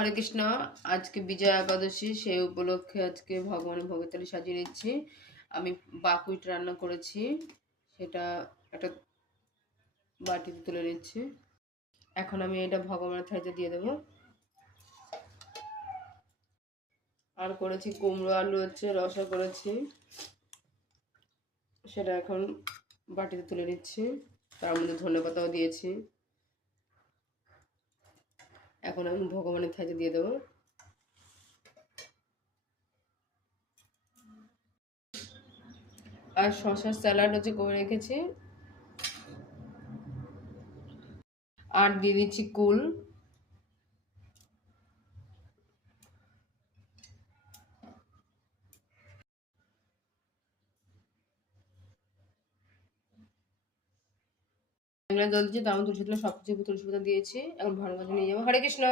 হরে কৃষ্ণ। আজকে বিজয়া একাদশী, সেই উপলক্ষে আজকে ভগবানের ভোগের থালি সাজিয়ে নিচ্ছি। আমি বাকুইট রান্না করেছি, সেটা একটা বাটিতে তুলে নিচ্ছি। এখন আমি এটা ভগবানের থালিতে দিয়ে দেবো। আর করেছি কুমড়ো আলু রসা করেছি, সেটা এখন বাটিতে তুলে নিচ্ছি। তার মধ্যে ধনেপাতাও দিয়েছি। এখন আমি ভগবানের থালিতে দিয়ে দেবো। আর শশার স্যালাড করে রেখেছি। আর দিয়ে দিচ্ছি কুল। জল দিচ্ছি, তার মধ্যে তুলসী পাতা সবকিছু তুলসী পাতা দিয়েছি। এখন ভালো করে নিয়ে যাবো। হরে কৃষ্ণ।